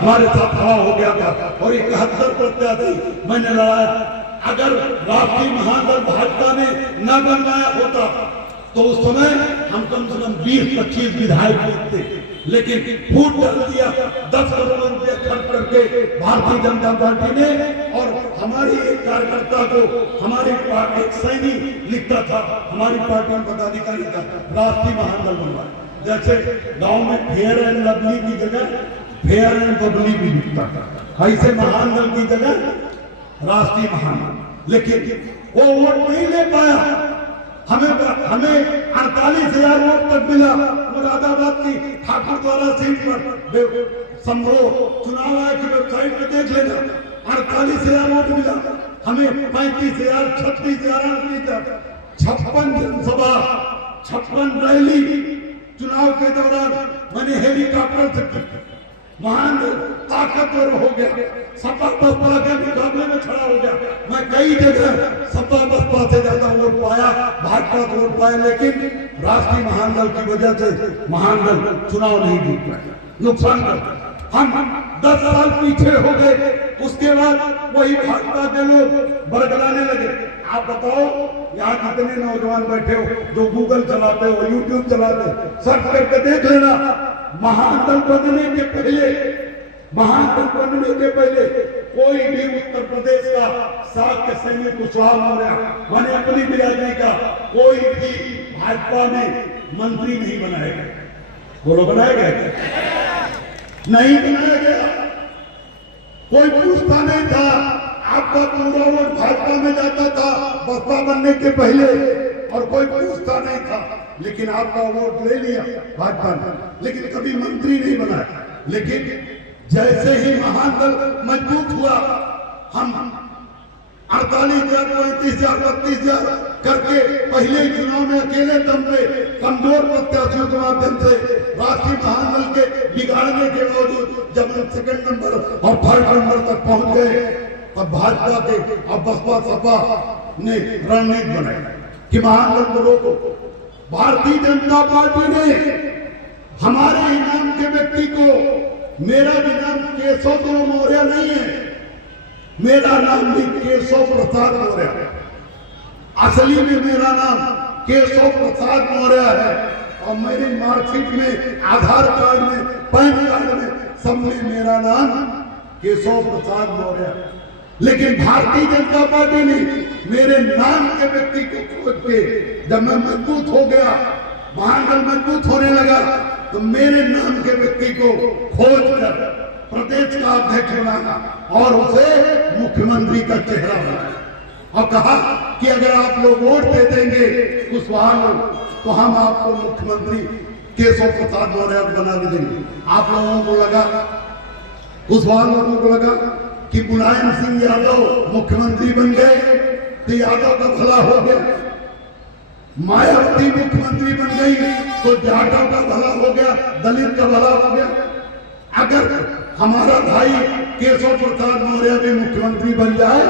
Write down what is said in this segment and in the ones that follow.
हमारे साथ खड़ा हो गया था और 71 प्रत्याशी मैंने लड़ाया। अगर राष्ट्रीय महादल भाजपा ने न बनवाया होता तो उस समय हम कम से कम 20-25 विधायक जीतते, लेकिन फूट डाल दिया 10 करोड़ रुपया खर्च करके भारतीय जनता पार्टी ने। और हमारी एक कार्यकर्ता को हमारी एक सैनिक लिखता था हमारी पार्टी में पदाधिकारी का राष्ट्रीय महादल बनवाया। जैसे गांव में फेयर एंड लवली की जगह फेयर एंड बबली भी लिखता था, ऐसे महादल की जगह राष्ट्रीय महादल। लेकिन वो वोट नहीं ले पाया। हमें 48,000 वोट तक मिला। मुरादाबाद की ठाकुर द्वारा सीट पर संभव चुनाव आयोग की वेबसाइट पे देख लेना, 48,000 वोट मिला। हमें 35,000 36,000 56 जनसभा 56 रैली चुनाव के दौरान मैंने हेलीकॉप्टर से महान ताकतवर हो गया। सपा बसपा के मुकाबले में खड़ा हो गया। मैं कई जगह सपा बसपा से ज्यादा वोट पाया, भाजपा को वोट पाया, लेकिन राष्ट्रीय महादल की वजह से महादल चुनाव नहीं जीत पाया, नुकसान कर। हम 10 साल पीछे हो गए। उसके बाद वही भाजपा के लोग बरगलाने लगे। आप बताओ यहाँ कितने नौजवान बैठे हो जो गूगल चलाते हो, यूट्यूब चलाते हो, सर्च करके देख लेना। महादल बनने के पहले कोई भी उत्तर प्रदेश का शाक्य सैनिक कुशवाहा मौर्य मैंने अपनी बिरादरी का कोई भी भाजपा में मंत्री नहीं बनाया गया। बोलो बनाया गया? नहीं बनाया गया। कोई पूछता नहीं था। आपका पूरा वोट भाजपा में जाता था बसपा बनने के पहले, और कोई पूछता नहीं था। लेकिन आपका वोट ले लिया भाजपा ने, लेकिन कभी मंत्री नहीं बनाया। लेकिन जैसे ही महादल मजबूत हुआ, हम 48,000 35,000 32,000 करके पहले चुनाव में अकेले दम पे कमजोर प्रत्याशियों के माध्यम से राष्ट्रीय महादल के बिगाड़ने के बावजूद जब हम सेकंड नंबर और थर्ड नंबर तक पहुंच गए, तब भाजपा के अब बसपा सपा ने रणनीति बनाई कि महादल को रोको। भारतीय जनता पार्टी ने हमारे इनाम के व्यक्ति को, मेरा भी नाम केशव मौर्य नहीं है, मेरा नाम भी केशव प्रसाद मौर्य है। असली में मेरा नाम केशव प्रसाद मौर्य है और मेरी मार्कशीट में, आधार कार्ड में, पैन कार्ड में सब में मेरा नाम केशव प्रसाद मौर्य है। लेकिन भारतीय जनता पार्टी ने मेरे नाम के व्यक्ति को खोज के, जब मैं मजबूत हो गया, महादल मजबूत होने लगा, तो मेरे नाम के व्यक्ति को खोज कर प्रदेश का अध्यक्ष बनाया और उसे मुख्यमंत्री का चेहरा बनाया और कहा कि अगर आप लोग वोट दे देंगे कुशवाहा तो हम आपको मुख्यमंत्री केशव प्रसाद मौर्य बना देंगे। आप लोगों को लगा, कुशवाहा लोगों को लगा कि मुलायम सिंह यादव मुख्यमंत्री बन गए तो यादव का भला हो गया, मायावती मुख्यमंत्री बन गई तो जाटव का भला हो गया, दलित का भला हो गया। अगर हमारा भाई केशव प्रसाद मौर्य भी मुख्यमंत्री बन जाए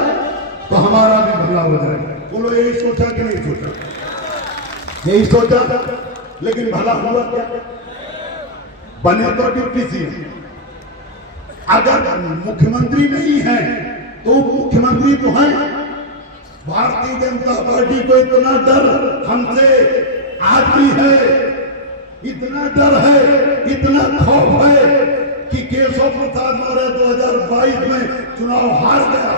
तो हमारा भी भला हो जाएगा। बोलो, यही सोचा कि नहीं सोचा? यही सोचा। लेकिन भला हुआ क्या? बने तो डिप्टी सीएम। अगर मुख्यमंत्री नहीं है तो मुख्यमंत्री तो है। भारतीय जनता पार्टी को इतना डर हमसे आज भी है, इतना डर है, इतना खौफ है कि केशव प्रसाद मौर्य 2022 में चुनाव हार गया।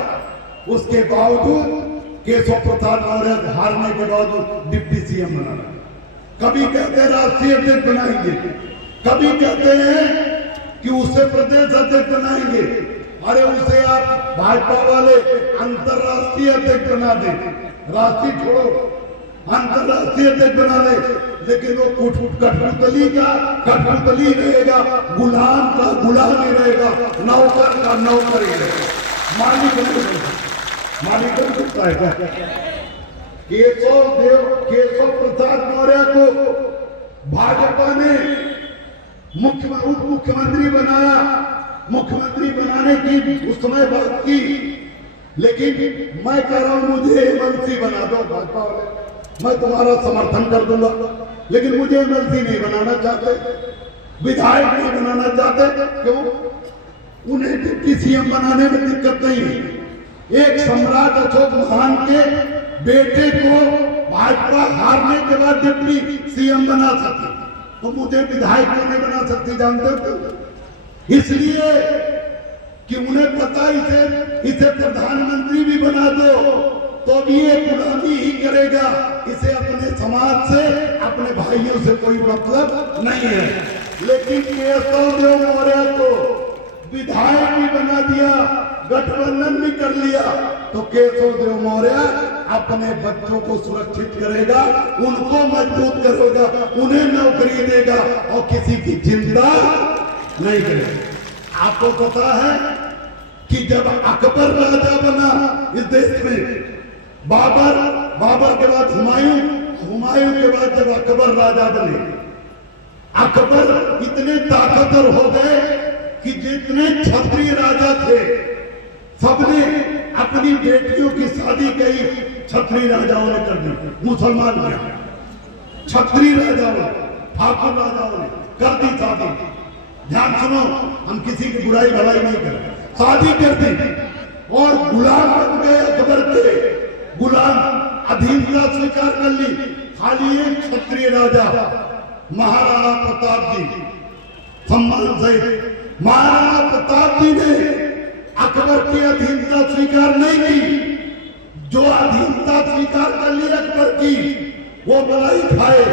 उसके बावजूद केशव प्रसाद मौर्य हारने के बावजूद डिप्टी सीएम बना। कभी कहते हैं राष्ट्रीय अध्यक्ष बनाएंगे, कभी कहते हैं कि उसे प्रदेश अध्यक्ष बनाएंगे। अरे उसे आप भाजपा वाले अंतरराष्ट्रीय अध्यक्ष बना दे, राष्ट्रीय छोड़ो, अंतरराष्ट्रीय अध्यक्ष बना दे, लेकिन वो कठपुतली रहेगा, गुलाम का गुलाम ही रहेगा, नौकर का नौकर ही रहेगा, मालिक नहीं रहेगा। मालिक बन सकता है क्या? केशव प्रसाद मौर्य को भाजपा ने उप मुख्यमंत्री बनाया, मुख्यमंत्री बनाने की उस समय बात की, लेकिन मैं कह रहा हूं मुझे एमएलसी बना दो भाजपा वाले, मैं तुम्हारा समर्थन कर दूंगा। लेकिन मुझे एमएलसी नहीं बनाना चाहते, विधायक नहीं बनाना चाहते। क्यों? उन्हें डिप्टी सीएम बनाने में दिक्कत नहीं है। एक सम्राट अशोक महान के बेटे को भाजपा हारने के बाद डिप्टी सीएम बना सकती, तो मुझे विधायक क्यों नहीं बना सकती जानते हो? इसलिए कि उन्हें पता इसे प्रधानमंत्री भी बना दो तो भी ये गुलामी ही करेगा, इसे अपने समाज से अपने भाइयों से कोई मतलब नहीं है। लेकिन केशवदेव मौर्य को विधायक भी बना दिया, गठबंधन भी कर लिया, तो केशवदेव मौर्य अपने बच्चों को सुरक्षित करेगा, उनको मजबूत करेगा, उन्हें नौकरी देगा और किसी की चिंता नहीं करेगा। आपको पता है कि जब अकबर राजा बना इस देश में, बाबर के बाद हुमायूं के बाद जब अकबर राजा बने, अकबर इतने ताकतवर हो गए कि जितने क्षत्रिय राजा थे सबने अपनी बेटियों की शादी कई क्षत्रिय राजाओं ने कर दी। मुसलमान ने, क्षत्रिय राजाओं ने, ठाकुर राजाओं ने कर दी शादी। ध्यान सुनो, हम किसी की बुराई भलाई नहीं कर, शादी कर दी और गुलाम बन गए अकबर के। गुलाम अधीनता स्वीकार कर ली। खाली एक क्षत्रिय राजा महाराणा प्रताप जी, सम्मान से महाराणा प्रताप जी ने अकबर की अधीनता स्वीकार नहीं की। जो अधीनता स्वीकार कर ली अकबर की, वो मलाई खाए,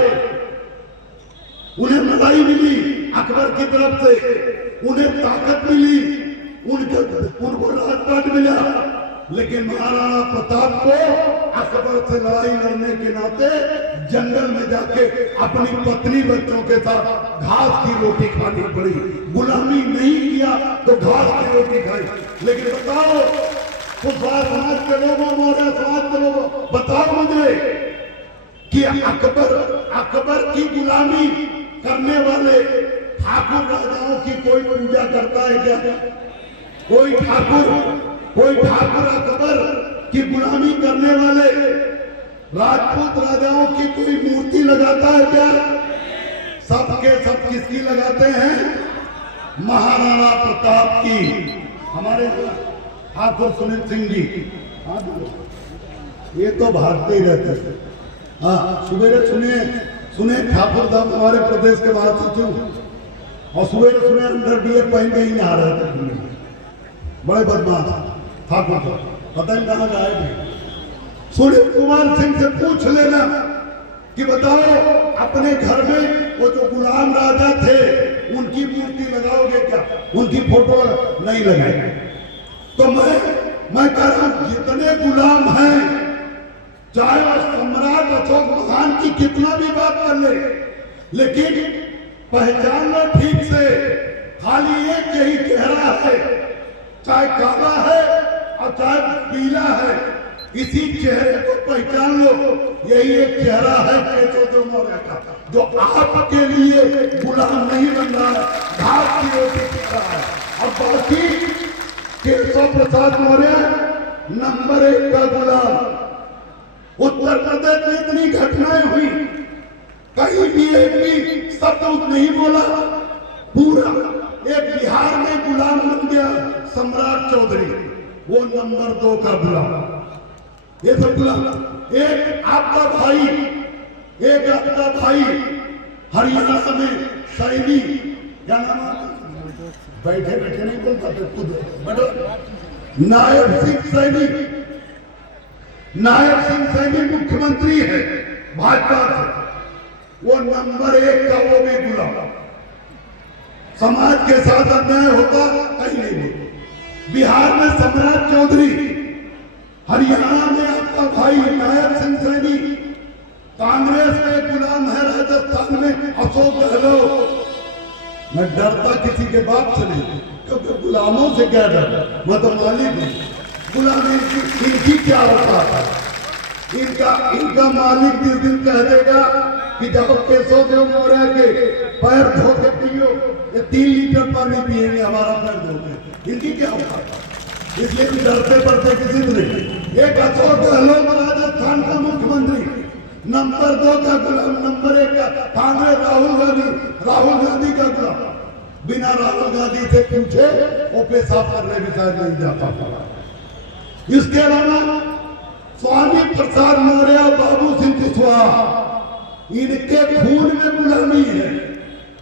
उन्हें मलाई मिली अकबर की तरफ से, उन्हें ताकत मिली, उनको राजपाट मिला। लेकिन महाराणा प्रताप को अकबर से लड़ाई लड़ने के नाते जंगल में जाके अपनी पत्नी बच्चों के साथ घास की रोटी खानी पड़ी। गुलामी नहीं किया तो घास की रोटी खाई। लेकिन बताओ कुशवाहा समाज के लोगों, मौर्य समाज के लोगों, बताओ मुझे कि अकबर की गुलामी करने वाले ठाकुर राजाओं की कोई पूजा करता है क्या? कोई ठाकुर अकबर की गुलामी करने वाले राजपूत राजाओं की कोई मूर्ति लगाता है क्या? सबके सब किसकी लगाते हैं? महाराणा प्रताप की। हमारे ठाकुर सुनील सिंह जी, ये तो भागते ही रहते थे। हाँ, सुबह सुने ठाकुर साहब हमारे प्रदेश के महासचिव, और सुबह सुने अंदर डियर पहन के ही नहा रहे थे। बड़े बदमाश ठाकुर साहब, पता नहीं कहाँ गए थे। सुनील कुमार सिंह से पूछ लेना कि बताओ अपने घर में वो जो गुलाम राजा थे उनकी मूर्ति लगाओगे क्या? उनकी फोटो नहीं लगाएंगे। तो मैं कह रहा हूं जितने गुलाम हैं, चाहे वो सम्राट अशोक महान की कितना भी बात कर ले, लेकिन पहचान लो ठीक से, खाली एक यही चेहरा है, चाहे काला है और चाहे पीला है, इसी चेहरे को पहचान लो। यही एक चेहरा है केशवदेव मौर्य का, जो आपके लिए गुलाम नहीं बन रहा है, घास की रोटी खा रहा है। और बाकी केशव प्रसाद मौर्य नंबर 1 का गुलाम। उत्तर प्रदेश में इतनी घटनाएं हुई, कहीं भी एक भी शब्द नहीं बोला। पूरा एक बिहार में गुलाम बन गया सम्राट चौधरी, वो नंबर 2 का गुलाम। ये सब गुलाम। एक आपका भाई हरियाणा में सैनी, क्या नाम है? बैठे नहीं बोल पाते खुद। नायब सिंह सैनी मुख्यमंत्री है भाजपा से, वो नंबर 1 का, वो भी गुलाम। समाज के साथ अन्याय होता कहीं नहीं होता। बिहार में सम्राट चौधरी, हरियाणा में आपका भाई नायब सिंह सैनी, कांग्रेस में गुलाम है राजस्थान में अशोक गहलोत। मैं डरता किसी के बाप से नहीं, क्योंकि गुलामों से क्या डर, मैं तो मालिक हूं। गुलाम इनकी क्या होता है? इनका मालिक जिस दिन कह देगा कि जब केशवदेव मौर्य के पैर धो के पियो, ये 3 लीटर पानी पिएंगे, हमारा पैर धोके। इनकी क्या होता है? इसलिए डरते पड़ते किसी से नहीं। एक अशोक गहलोत राजस्थान का मुख्यमंत्री, नंबर 2 का गुलाम, नंबर 1 का कांग्रेस राहुल गांधी का गुलाम। बिना राहुल गांधी से पूछे वो पेशाब करने भी शायद नहीं जाता था। इसके अलावा स्वामी प्रसाद मौर्य, बाबू सिंह कुशवाहा, इनके खून में गुलामी है।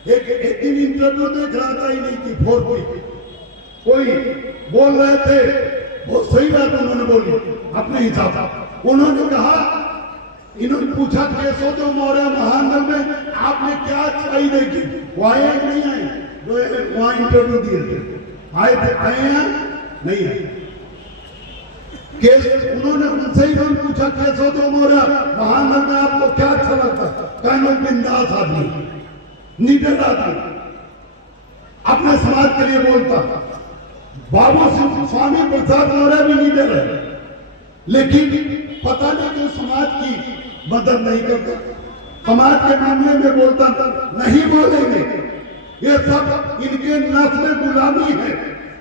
एक दिन इंटरव्यू देख रहा था इन्हीं की 4 कोई बोल रहे थे, बहुत सही बात उन्होंने बोली अपने हिसाब से। उन्होंने कहा, इन्होंने पूछा केशवदेव मौर्य महानगर में आपने क्या अच्छाई देखी, वो आए नहीं आए, वहां इंटरव्यू दिए थे, आए थे, आए हैं नहीं आए। उन्होंने उनसे ही पूछा केशवदेव मौर्य महानगर में आपको क्या अच्छा लगता, कहना बिंदास आदमी, निडर आदमी, अपने समाज के लिए बोलता। बाबू सिंह स्वामी प्रसाद मौर्य भी निडर है, लेकिन पता नहीं क्यों समाज की मदद नहीं करता, समाज के मामले में बोलता नहीं, बोलेंगे। ये सब इनके नस में गुलामी है,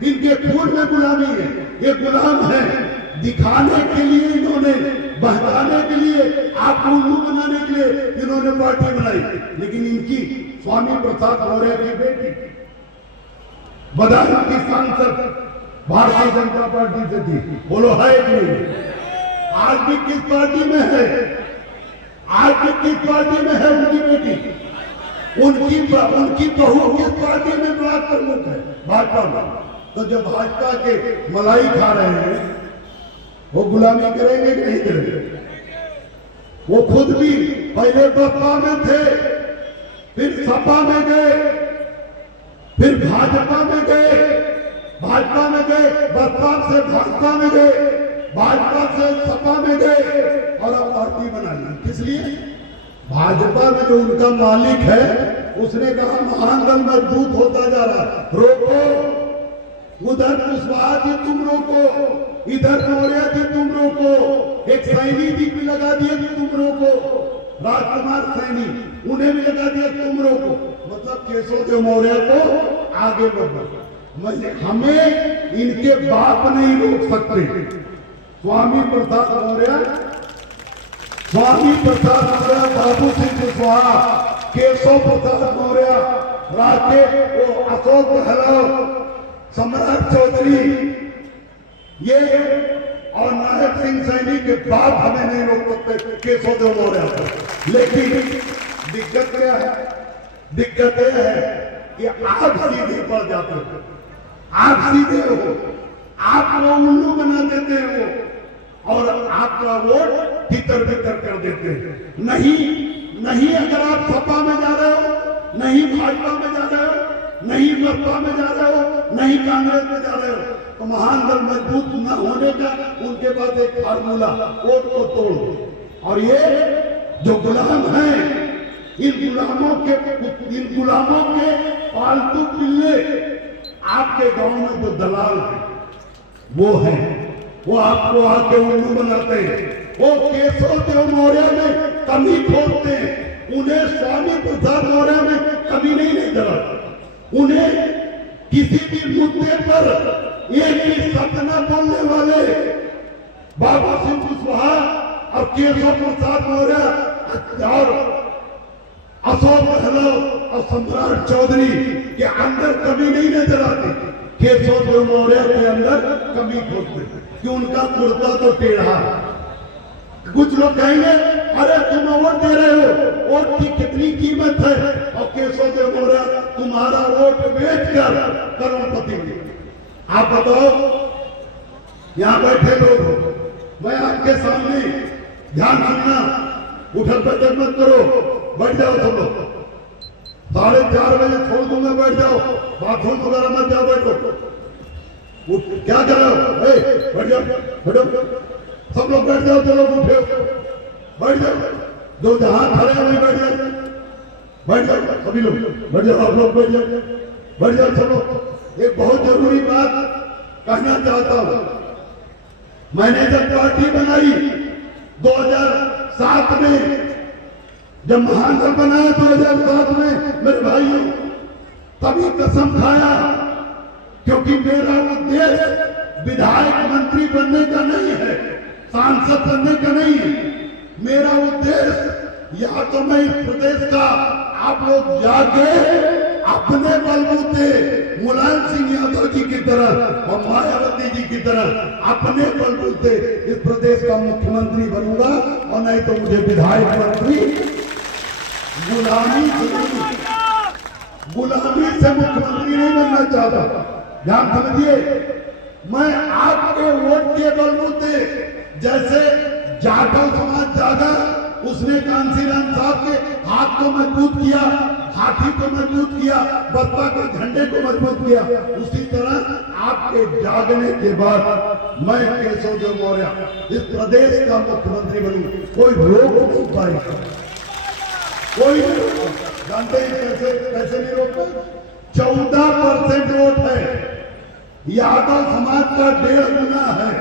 इनके खून में गुलामी है, ये गुलाम है। दिखाने के लिए इन्होंने, बहकाने के लिए, आपको उल्लू बनाने के लिए इन्होंने पार्टी बनाई। लेकिन इनकी स्वामी प्रसाद मौर्य की बेटी बदायूं की सांसद भारतीय जनता पार्टी से थी, बोलो है कि नहीं? आज भी किस पार्टी में है? आज भी किस पार्टी में है उनकी बेटी? उनकी बहू किस पार्टी में ब्लॉक प्रमुख है? भाजपा में। तो जो भाजपा के मलाई खा रहे हैं वो गुलामी करेंगे कि नहीं करेंगे? वो खुद भी पहले बसपा में थे, फिर सपा में गए, फिर भाजपा में गए, भाजपा में गए, बसपा से भाजपा में गए, भाजपा से सपा में गए और अब पार्टी बना ली। किस लिए? भाजपा में जो उनका मालिक है उसने कहा महानगर मजबूत होता जा रहा, रोको। उधर कुशवाहा जी तुम रोको, इधर मौर्य जी तुम रोको, एक सैनी जी भी लगा दिए तुम रोको, राजकुमार सैनी उन्हें भी लगा दिया तुम रोको। मतलब केशवदेव मौर्य को आगे बढ़ो, हमें इनके बाप नहीं रोक सकते। स्वामी प्रसाद मौर्य, बाबू सिंह कुशवाहा, केशव प्रसाद मौर्य, अशोक गहलोत, सम्राट चौधरी, ये और नायक सिंह सैनी के बाप हमें नहीं रोक सकते केशवदेव मौर्य को। लेकिन दिक्कत क्या है? दिक्कत यह है कि आप सीधे पड़ जाते हो, आप सीधे हो, आप वो उल्लू बना देते हो और आपका वोट तितर बितर कर देते हैं। नहीं, अगर आप सपा में जा रहे हो, नहीं भाजपा में जा रहे हो, नहीं बसपा में जा रहे हो, नहीं कांग्रेस में जा रहे हो, तो महानगर मजबूत न होने का उनके पास एक फार्मूला, वोट को तोड़। और ये जो गुलाम हैं, इन गुलामों के पालतू पिल्ले आपके गांव में जो दलाल हैं वो आपको आके उल्लू बनाते हैं। वो केशवदेव मौर्य में कमी खोजते हैं, उन्हें स्वामी प्रसाद मौर्य में कमी नहीं नजर आती। उन्हें किसी भी मुद्दे पर एक ही शब्द न बोलने वाले बाबू सिंह कुशवाहा और केशव प्रसाद मौर्य और अशोक गहलोत और सम्राट चौधरी के अंदर कमी नहीं नजर आती। केशवदेव मौर्य के अंदर कमी खोजते कि उनका कुर्ता तो टेढ़ा। कुछ लोग कहेंगे अरे तुम वोट दे रहे हो, वोट की कितनी कीमत है, और केशवदेव मौर्य तुम्हारा वोट बेचकर करोड़पति बने। आप बताओ, यहाँ बैठे लोग, मैं आपके सामने, ध्यान सुनना, उठक बैठक मत करो, बैठ जाओ सब लोग। 4:30 बजे छोड़ दूंगा, बैठ जाओ, बाथरूम वगैरह मत जाओ, बैठो। क्या कर रहे हो? बैठ जाओ, बैठो, सब लोग बैठ जाओ, चलो उठे, बैठ जाओ, जो जहां खड़े हैं वहीं बैठ जाओ, बैठ जाओ, सभी लोग बैठ जाओ, आप लोग बैठ जाओ, बैठ जाओ सब लोग। एक बहुत जरूरी बात कहना चाहता हूं। मैंने जब पार्टी बनाई 2007 में, जब महानगर बनाया 2007 में मेरे भाइयों, तभी कसम खाया, क्योंकि मेरा उद्देश्य विधायक मंत्री बनने का नहीं है, सांसद बनने का नहीं है। मेरा उद्देश्य या तो मैं इस प्रदेश का, आप लोग जाके अपने बलबूते मुलायम सिंह यादव जी की तरह और मायावती जी की तरह अपने बलबूते इस प्रदेश का मुख्यमंत्री बनूंगा, और नहीं तो मुझे विधायक मंत्री गुलामी से मुख्यमंत्री नहीं बनना चाहता। ध्यान समझिए, मैं आपके वोट के बलबूते, जैसे जाटव समाज जागा, उसने कांसीराम साहब के हाथ को मजबूत किया, हाथी को मजबूत किया, बसपा के झंडे को मजबूत किया, उसी तरह आपके जागने के बाद मैं केशव देव मौर्य इस प्रदेश का मुख्यमंत्री बनूं, कोई रोक नहीं पाएगा, कोई नहीं रोक। जानते हैं कैसे नहीं रोकता? 14% वोट है, यादव समाज का 1.5 गुना है।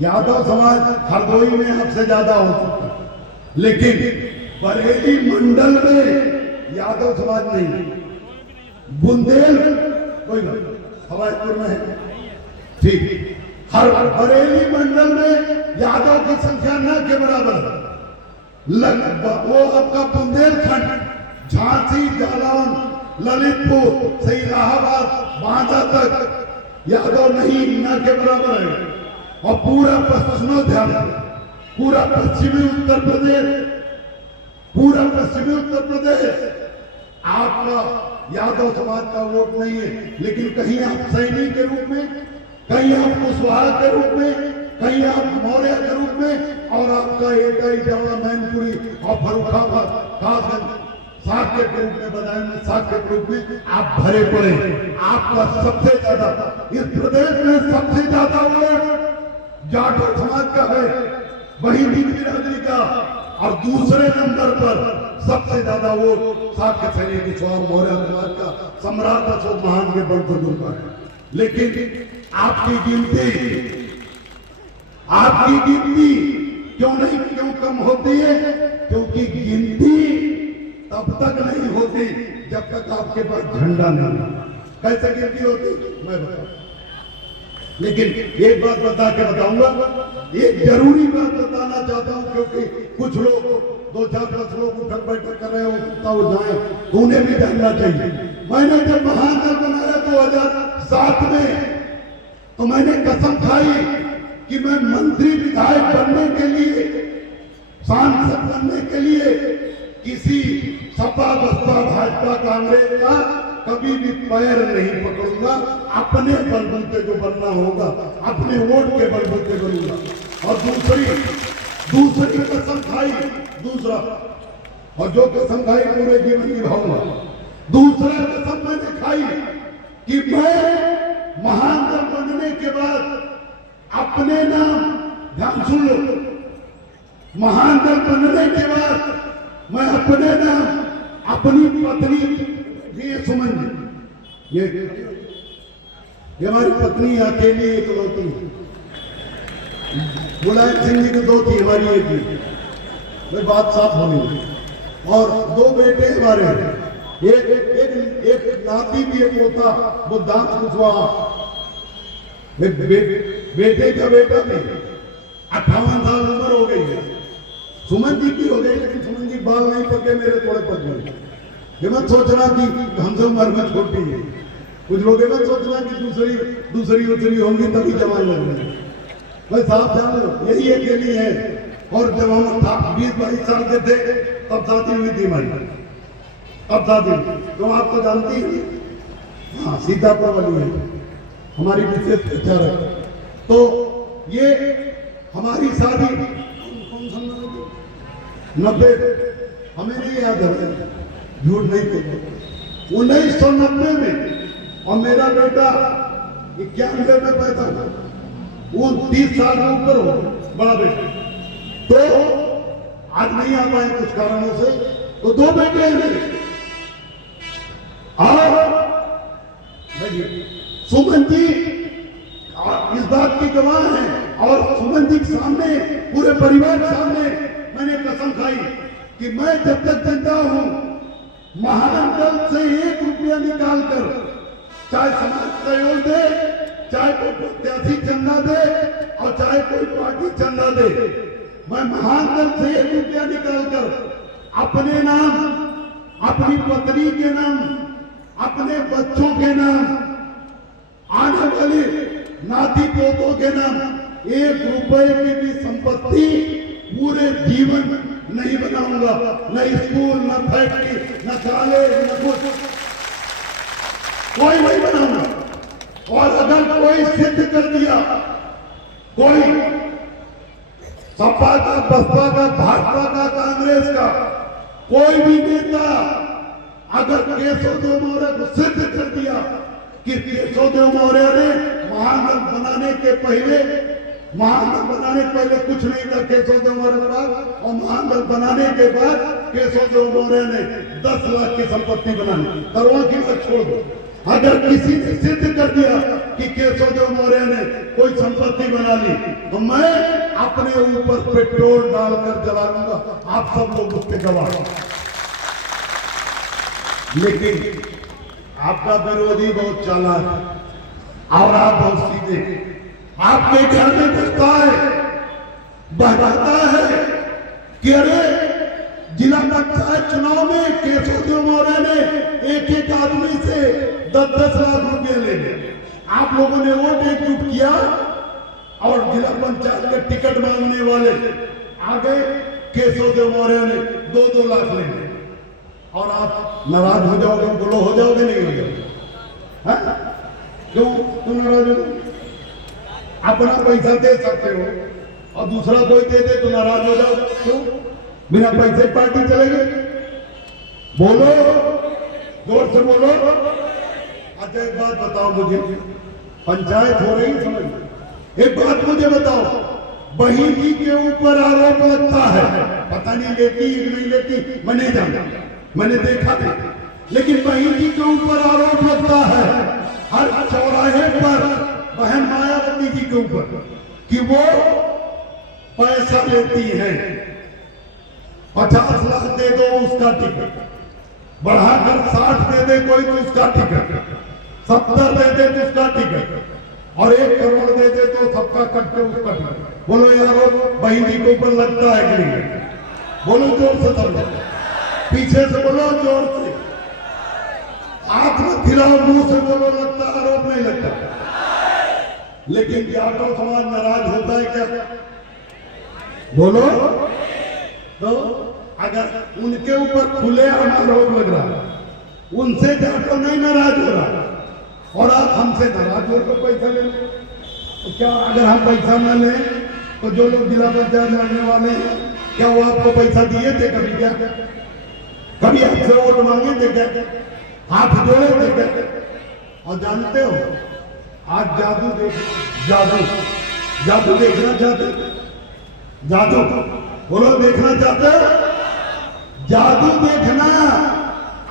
यादव समाज हरदोई में आपसे ज्यादा हो सकता है, लेकिन बरेली मंडल में यादव समाज नहीं। बुंदेल कोई हवाईपुर में है, ठीक, हर बरेली मंडल में यादव की संख्या न के बराबर है। वो आपका बुंदेलखंड, झांसी, जालौन, ललितपुर से इलाहाबाद, बांदा तक यादव नहीं न के बराबर है। और पूरा पश्चिमी ध्यान, पूरा पश्चिमी उत्तर प्रदेश आपका यादव समाज का वोट नहीं है। लेकिन कहीं आप सैनी के रूप में, कहीं आप कुशवाहा के रूप में, कहीं आप मौर्य के रूप में, और आपका एटा, इटावा, मैनपुरी और फर्रुखाबाद, कासगंज साक्य के रूप में, बदायूं में साक्य के रूप में आप भरे पड़े। आपका सबसे ज्यादा इस प्रदेश में सबसे ज्यादा वोट जाटव समाज का है, वही दीन बिरादरी का, और दूसरे नंबर पर सबसे ज्यादा वोट साक्य सैनिक कुशवाहा मौर्य समाज का सम्राट अशोक महान के बल पर का है। लेकिन आपकी गिनती क्यों कम होती है? क्योंकि गिनती तब तक नहीं होती जब तक आपके पास झंडा नहीं। कैसे गिनती होती मैं बताऊं, लेकिन एक बात बता के बताऊंगा, एक जरूरी बात बताना चाहता हूं, क्योंकि कुछ लोग 2-4-5 लोग उठक बैठक कर रहे हो जाए, उन्हें भी जानना चाहिए। मैंने जब महानगर बनाया 2007 में, तो मैंने कसम खाई कि मैं मंत्री विधायक बनने के लिए, सांसद बनने के लिए किसी सपा, बसपा, भाजपा, कांग्रेस का कभी भी पैर नहीं पकड़ूंगा। अपने बलबूते जो बनना होगा, अपने वोट के बलबूते बनूंगा। और दूसरी कसम खाई, दूसरा, और जो कसम खाई पूरे जीवन निभाऊंगा। दूसरा कसम मैंने खाई कि मैं महानगर बनने के बाद अपने नाम, ध्यान सुन लो, महानगर बनने के बाद मैं अपने नाम, अपनी पत्नी, ये सुमन जी, ये हमारी पत्नी अकेली इकलौती, मुलायम सिंह जी की 2 थी, हमारी एक थी, बात साफ होनी। और 2 बेटे हमारे हैं, एक नाती भी, एक पोता, वो दांत कुशवाहा, बेटे का बेटा भी 58 साल उम्र हो गई है। सुमन जी की हो गई, लेकिन सुमन जी बाल नहीं पके, मेरे थोड़े पक गए। ये मत सोचना कि हमसे उम्र में छोटी है, कुछ लोग मत सोचना कि दूसरी होंगी तभी जवान लग रहे। मैं साफ जान लो, यही अकेली है। और जब हम 20-22 साल के थे तब शादी हुई थी हमारी, अब शादी तो आप तो जानती हैं, हाँ, सीतापुर वाली है हमारी विशेष पहचान है। तो ये हमारी शादी 90, हमें नहीं याद है, झूठ नहीं कहते, 1990 में। और मेरा बेटा 91 में पैदा हुआ, वो 30 साल के ऊपर हो, बड़ा बेटा। तो आज नहीं आ पाए कुछ कारणों से, तो 2 बेटे हैं मेरे। और सुमन जी इस बात की गवाह है, और सुमन जी के सामने, पूरे परिवार के सामने मैंने कसम खाई कि मैं जब तक जिंदा हूं, महानगर से 1 रुपया निकाल कर, चाहे समाज सहयोग दे, चाहे कोई प्रत्याशी चंदा दे, और चाहे कोई पार्टी चंदा दे, मैं महानगर से 1 रुपया निकाल कर अपने नाम, अपनी पत्नी के नाम, अपने बच्चों के नाम, आने वाले नाती पोतों के नाम 1 रुपए की भी संपत्ति पूरे जीवन नहीं बनाऊंगा। न स्कूल, न फैक्ट्री, न कॉलेज, न कुछ, कोई नहीं बनाऊंगा। और अगर कोई सिद्ध कर दिया, कोई सपा का, बसपा का, भाजपा का, कांग्रेस का कोई भी नेता अगर केशवदेव मौर्य को सिद्ध कर दिया कि केशवदेव मौर्य ने महानगर बनाने के पहले, महानगर बनाने के पहले कुछ नहीं था केशवदेव मौर्य के पास, और महानगर बनाने के बाद केशवदेव मौर्य ने 10 लाख की संपत्ति बनानी, करोड़ की बात छोड़ दो। अगर किसी ने सिद्ध कर दिया कि केशवदेव मौर्य ने कोई संपत्ति बना ली, तो मैं अपने ऊपर पेट्रोल डालकर जला दूंगा। आप सब लोग उसके गवाह। लेकिन आपका विरोधी बहुत चालाक है और आप बहुत सीधे। आपके घर में घुसता है, बहकाता है कि अरे जिला पंचायत चुनाव में केशवदेव मौर्य ने एक आदमी से 10-10 लाख रुपए ले लिए। आप लोगों ने वोट एकजुट किया और जिला पंचायत के टिकट मांगने वाले आगे केशवदेव मौर्य ने 2-2 लाख ले लिए। और आप नाराज हो जाओगे, बोलो हो जाओगे नहीं हो जाओगे? क्यों तुम नाराज हो? अपना पैसा दे सकते हो और दूसरा कोई दे दे तो नाराज हो जाओ। क्यों? बिना पैसे पार्टी चलेगी? बोलो, जोर से बोलो। अच्छा एक बात बताओ मुझे, पंचायत हो रही समझ में, एक बात मुझे बताओ, बहन जी के ऊपर आरोप लगता है, पता नहीं लेती कि नहीं लेती, मैं नहीं जानता, मैंने देखा नहीं, लेकिन बहन जी के ऊपर आरोप लगता है हर चौराहे पर बहन मायावती जी के ऊपर कि वो पैसा लेती है। 50 लाख दे दो उसका टिकट, बढ़ाकर 60 दे दे कोई तो उसका टिकट, 70 दे दे तो उसका टिकट, और 1 करोड़ दे दे तो सबका कट के उसका टिकट। बोलो यारो, बहन जी के ऊपर लगता है कि नहीं? बोलो जोर से, सब पीछे से बोलो जोर से, हाथ में खिलाओ, मुंह से बोलो लगता, आरोप नहीं लगता। लेकिन जाटो समाज नाराज होता है क्या? बोलो। तो अगर उनके ऊपर खुले आरोप लग रहा, उनसे जाटो नहीं नाराज हो रहा, और आप हमसे नाराज हो तो पैसा ले लो। तो क्या अगर हम पैसा न लें तो जो लोग जिला पंचायत लड़ने वाले हैं, क्या वो आपको पैसा दिए थे कभी? क्या कभी आपसे वोट मांगे थे क्या? हाथ जोड़े थे क्या? और जानते हो आज जादू देख, जादू देखना चाहते? जादू बोलो, देखना चाहते? जादू देखना,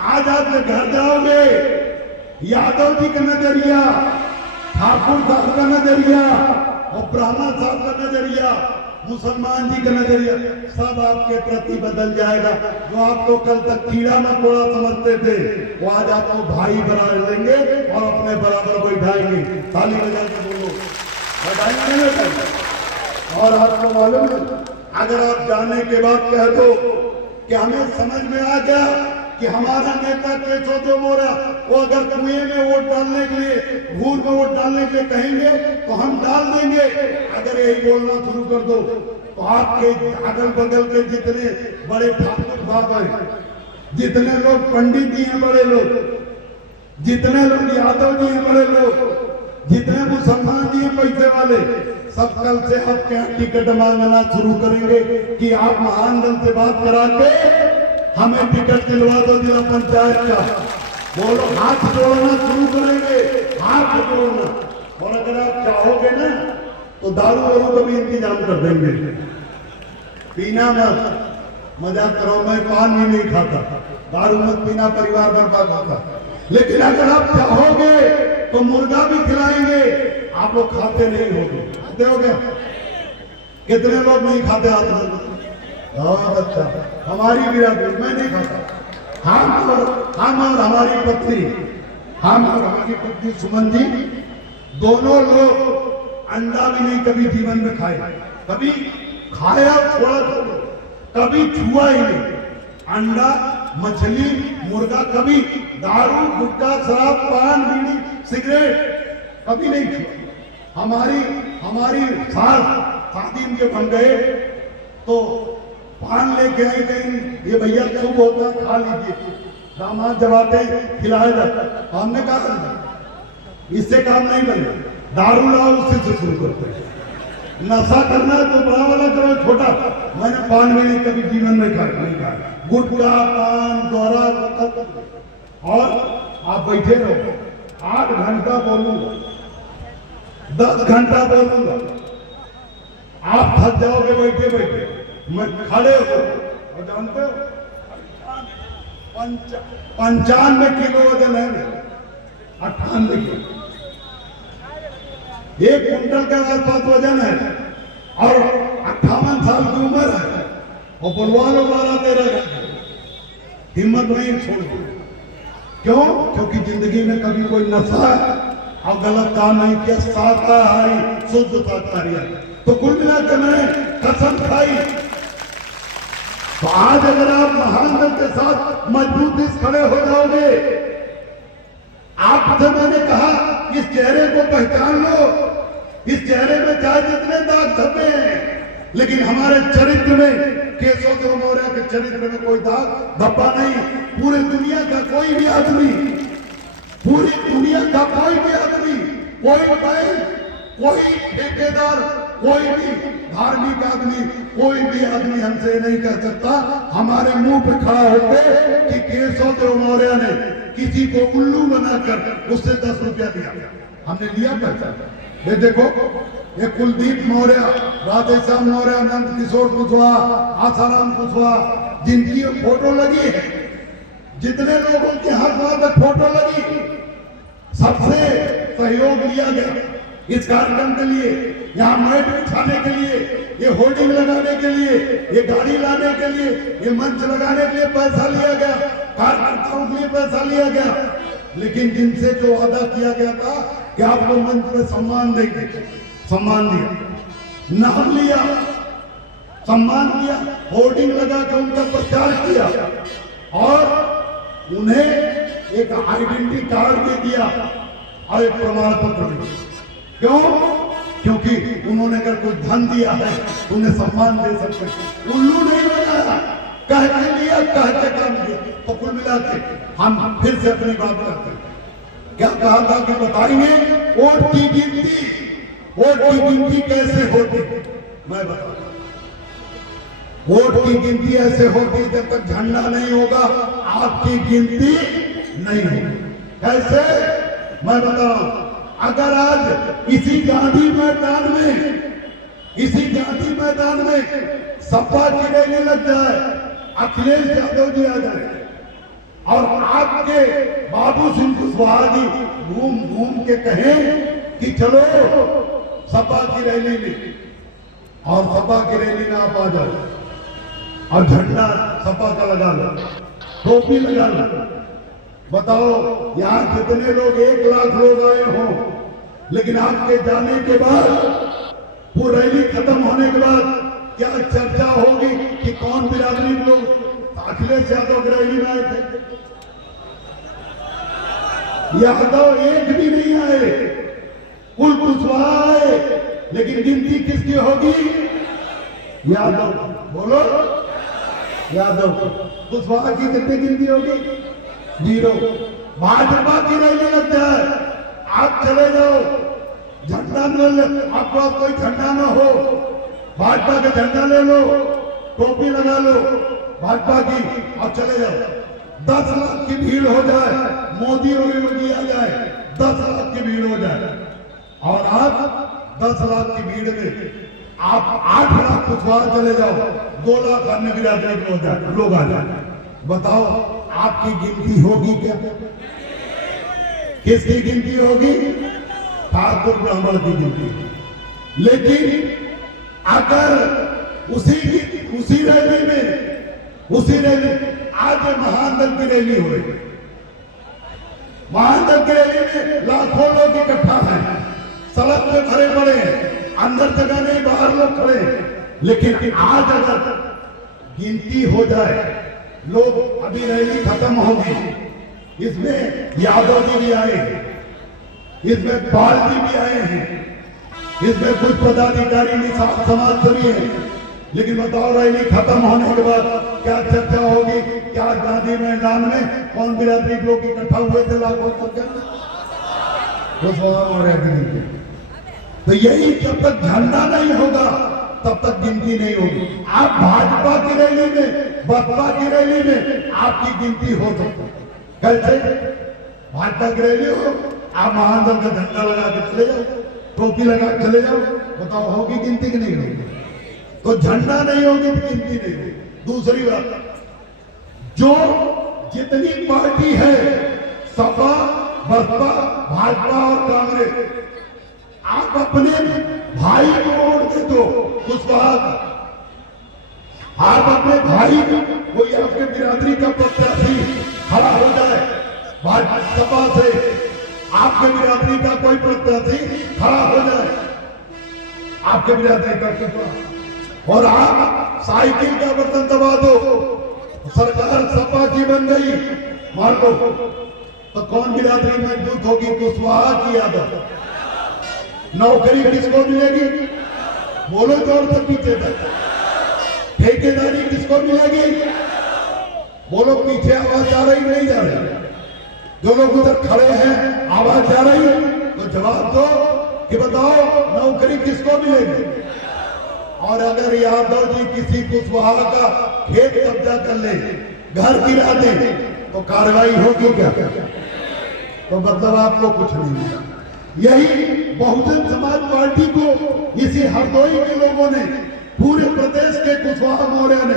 आज आप घर जाओगे, यादव जी का नजरिया, ठाकुर साहब का नजरिया और ब्राह्मण साहब का नजरिया, मुसलमान जी का नजरिया, सब आपके प्रति बदल जाएगा। जो आपको कल तक कीड़ा मकोड़ा समझते थे, वो आज आपको भाई बना लेंगे और अपने बराबर बैठाएंगे। ताली बजा के बोलो, बैठाएंगे। और आपको मालूम है, अगर आप जाने के बाद कह दो कि हमें समझ में आ गया कि हमारा नेता केशवदेव मौर्य वो अगर कुएं में वोट डालने के लिए, भूल में वोट डालने के लिए कहेंगे तो हम डाल देंगे, अगर यही बोलना शुरू कर दो तो आपके अगल बगल के जितने बड़े ठाकुर साहब हैं, जितने लोग पंडित जी हैं बड़े लोग, जितने लोग यादव जी हैं बड़े लोग, जितने मुसलमान जी हैं पैसे वाले, सब कल से आपके यहाँ टिकट मांगना शुरू करेंगे कि आप महानगर से बात करा के हमें टिकट दिलवा दो जिला पंचायत का। बोलो, हाथ जोड़ना शुरू करेंगे, हाथ जोड़ना। और अगर आप चाहोगे ना तो दारू वारू का भी इंतजाम कर देंगे। पीना मत, मजाक करो, मैं पान भी नहीं खाता, दारू मत पीना, परिवार बर्बाद होता। लेकिन अगर आप चाहोगे तो मुर्गा भी खिलाएंगे। आप लोग खाते नहीं होगे, खाते हो क्या? कितने लोग नहीं खाते? हाथ में। बहुत अच्छा, हमारी बिरादरी, मैं नहीं खाता। हम और हमारी पत्नी, हम और हमारी पत्नी सुमन जी, दोनों लोग अंडा भी नहीं कभी जीवन में खाए, कभी खाया थोड़ा, कभी छुआ ही नहीं। अंडा मछली, मुर्गा, कभी दारू, गुटखा, शराब, पान, बीड़ी, सिगरेट कभी नहीं छुआ। हमारी सास शादी में जब हम गए तो पान लेके आई, कहीं ये भैया शुभ होता है खा लीजिए, दामाद जब आते खिलाया जाता। हमने कहा इससे काम नहीं बने, दारू लाओ उससे से शुरू करते हैं। नशा करना है तो बड़ा वाला करो, छोटा। मैंने पान भी कभी जीवन में नहीं खाया, गुटखा, पान, दोहरा। और आप बैठे रहो, 8 घंटा बोलूंगा, 10 घंटा बोलूंगा, आप थक जाओगे बैठे बैठे। मैं खड़े हो और जानते हो 95 किलो वजन है मेरा, 98 किलो, 1 कुंटल के आसपास वजन है और 58 साल की उम्र है और बुलवानो 12-13 घंटे। हिम्मत नहीं छोड़ो। क्यों? क्योंकि जिंदगी में कभी कोई नशा और गलत काम नहीं किया, शाकाहारी, शुद्ध शाकाहारी। तो कुल मिलाकर मैंने कसम खाई। तो आज अगर आप महान दल के साथ मजबूती से खड़े हो जाओगे, आपसे मैंने कहा इस चेहरे को पहचान लो। इस चेहरे में चाहे जितने दाग धब्बे हैं, लेकिन हमारे चरित्र में, केशव देव मौर्य के चरित्र में कोई दाग धब्बा नहीं। पूरे दुनिया का कोई भी आदमी, पूरी दुनिया का कोई भी आदमी, कोई बैल, कोई ठेकेदार, कोई भी धार्मिक आदमी, कोई भी आदमी हमसे नहीं कह सकता हमारे मुंह पे खड़ा होकर कि केशव देव मौर्य ने किसी को उल्लू बनाकर उससे 10 रुपया दिया। हमने लिया पैसा? ये देखो, ये कुलदीप मौर्य, राधेश्याम मौर्य, नंद किशोर कुशवाहा, आसाराम कुशवाहा, जिनकी फोटो लगी है, जितने लोगों के हाथ वहां तक फोटो लगी, सबसे सहयोग लिया गया इस कार्यक्रम के लिए। यहाँ मैट बिछाने के लिए, ये होर्डिंग लगाने के लिए, ये गाड़ी लाने के लिए, ये मंच लगाने के लिए पैसा लिया गया, कार्यकर्ताओं के लिए पैसा लिया गया। लेकिन जिनसे जो वादा किया गया था कि आपको मंच में सम्मान देंगे, सम्मान दिया, नाम लिया, सम्मान किया, होर्डिंग लगा के उनका प्रचार किया और उन्हें एक आइडेंटिटी कार्ड भी दिया और एक प्रमाण पत्र भी। क्यों? क्योंकि उन्होंने अगर कोई धन दिया है तो उन्हें सम्मान दे सकते। उल्लू नहीं बनाया, कह के लिया, कह के काम किया। तो कुल मिला के हम फिर से अपनी बात करते हैं। क्या कहा था कि बताएंगे वोट की गिनती, वोट की गिनती कैसे होती? मैं बताता हूं। वोट की गिनती ऐसे होती जब तक झंडा नहीं होगा आपकी गिनती नहीं होगी। कैसे? मैं बता रहा हूं। अगर आज इसी गांधी मैदान में सपा की रैली लग जाए, अखिलेश यादव जी आ जाए और आपके बाबू सिंह कुशवाहा जी घूम घूम के कहें कि चलो सपा की रैली में, और सपा की रैली में आप आ जाओ और झंडा सपा का लगा लो, टोपी लगा लो। बताओ, यहाँ कितने लोग, 1 लाख लोग आए हों, लेकिन आपके जाने के बाद, पूरी रैली खत्म होने के बाद क्या चर्चा होगी कि कौन बिरादरी लोग अखिलेश यादव की रैली में आए थे? यादव एक भी नहीं आए, कुल कुशवाहा आए, लेकिन गिनती किसकी होगी? यादव। बोलो, यादव। कुशवाहा की कितनी गिनती होगी? 0। भाजपा की रैली लग जाए, आप चले जाओ, झंडा ले, आपको कोई झंडा ना हो, भाजपा का झंडा ले लो, टोपी लगा लो भाजपा की, और चले जाओ। 10 लाख की भीड़ हो जाए, मोदी और योगी आ जाए, 10 लाख की भीड़ हो जाए, और आप 10 लाख की भीड़ में आप 8 लाख कुशवाहा चले जाओ, 2 लाख अन्य बिरादरी लोग आ जाए। बताओ, आपकी गिनती होगी क्या? किसकी गिनती होगी? ठाकुर ब्राह्मण की गिनती। लेकिन अगर उसी रैली आज महान दल की रैली हो रही है, महान दल की रैली में लाखों लोग इकट्ठा हैं, सड़क पे भरे पड़े हैं, अंदर जगह नहीं, बाहर लोग खड़े हैं। लेकिन आज अगर गिनती हो जाए, लोग अभी रैली खत्म होगी, इसमें यादव जी भी आए हैं, इसमें पाल जी भी आए हैं, इसमें कुछ पदाधिकारी भी समाज सेवी हैं। लेकिन बताओ रैली खत्म होने के बाद क्या चर्चा होगी? क्या गांधी मैदान में कौन बिरादरी लोग इकट्ठा हुए थे लाखों तो यही जब तक झंडा नहीं होगा तब तक गिनती नहीं होगी। आप भाजपा की रैली में, बसपा की रैली में आपकी गिनती हो सकती है। कैसे? भाजपा की रैली हो, आप महानदल का झंडा लगा के चले जाओ, टोपी लगा के चले जाओ, बताओ होगी गिनती की नहीं होगी? तो झंडा नहीं होगी तो गिनती नहीं होगी। दूसरी बात, जो जितनी पार्टी है, सपा, बसपा, भाजपा और कांग्रेस, आप अपने भाई को वोट दे दो, कुशवाहा आप अपने भाई कोई आपके बिरादरी का प्रत्याशी खड़ा हो जाए, भाजपा से आपके बिरादरी का कोई प्रत्याशी खड़ा हो जाए, आपके बिरादरी का कुशवाहा, और आप साइकिल का बटन दबा दो, सरकार सपा की बन गई, मान लो, तो कौन बिरादरी मजबूत होगी? कुशवाहा की यादव। नौकरी किसको मिलेगी? बोलो जोर से पीछे तक। ठेकेदारी किसको मिलेगी? बोलो पीछे आवाज आ रही नहीं जा रही? जो लोग उधर खड़े हैं आवाज आ रही है तो जवाब दो कि बताओ नौकरी किसको मिलेगी? और अगर यादव जी किसी कुशवाहा का खेत कब्जा कर ले, घर गिरा दे, तो कार्रवाई होगी क्या? तो मतलब आपको कुछ नहीं मिला। यही बहुजन समाज पार्टी को इसी हरदोई के लोगों ने, पूरे प्रदेश के कुशवाहा मौर्य ने,